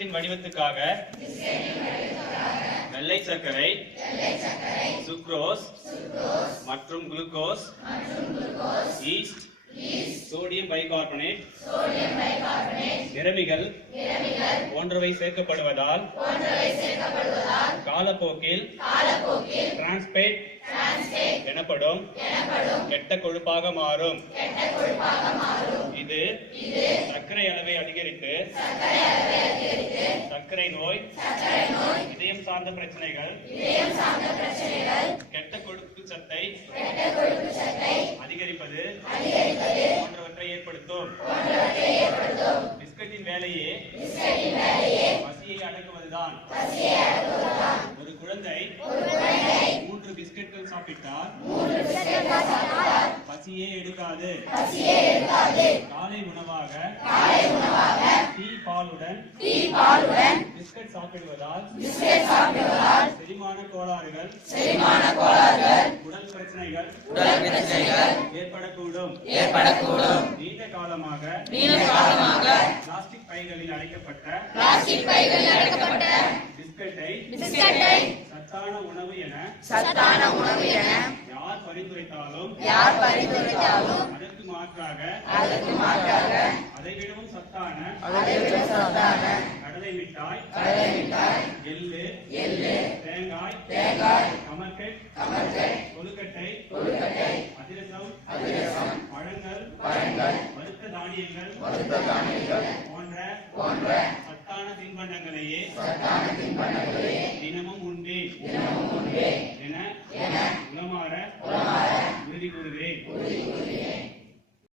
பிஸ்கட்டின் வடிவத்துக்காக வெள்ளை சர்க்கரை சுக்ரோஸ் மற்றும் குளுக்கோஸ் ஈஸ்ட் சோடியம் பைகார்பனேட் நிறமிகள் போன்றவை சேர்க்கப்படுவதால் காலப்போக்கில் டிரான்ஸ்பேட் எனப்படும் கெட்ட கொழுப்பாக மாறும். இது சர்க்கரை அளவை அதிகரித்து சர்க்கரை நோய் இதயம் சார்ந்த பிரச்சனைகள் கெட்ட கொழுப்பு சத்தை அதிகரிப்பது போன்றவற்றை ஏற்படுத்தும். பிஸ்கட்டின் வேலையே பசியை அடக்குவதுதான். ஒரு குழந்தை மூன்று பிஸ்கட்கள் சாப்பிட்டால் பசியே எடுக்காது. காலை உணவாக டீ பாலுடன் பிஸ்கட் சாப்பிடுவதால் செரிமான கோளாறுகள் உடல் பிரச்சனைகள் உடல் பிரச்சனைகள் ஏற்படக்கூடும். ஏற்படக்கூடும். நீண்ட காலமாக நீண்ட காலமாக பிளாஸ்டிக் பைகளில் அடைக்கப்பட்ட பிளாஸ்டிக் பைகளில் அடைக்கப்பட்ட பிஸ்கட்டை பிஸ்கட்டை சத்தான உணவு என சத்தான உணவு என யார் பரிந்துரைத்தாலும் யார் பரிந்துரைத்தாலும் மாற்றாக அதற்கு மாற்றாக அதைவிடவும் சத்தான அதைவிட சத்தான கடலை மிட்டாய் கடலை மிட்டாய் எள்ளு எள்ளு தேங்காய் தேங்காய் கமர்கட் கமர்கட் கொழுக்கட்டை கொழுக்கட்டை அதிரசம் அதிரசம் பழங்கள் பழங்கள் வறுத்த தானியங்கள் வறுத்த தானியங்கள் போன்ற போன்ற சத்தான தின்பண்டங்களையே சத்தான தின்பண்டங்களை தினமும் உண்டேன் தினமும் உண்டே என என உளமாற உளமாற உறுதி கூறுகிறேன்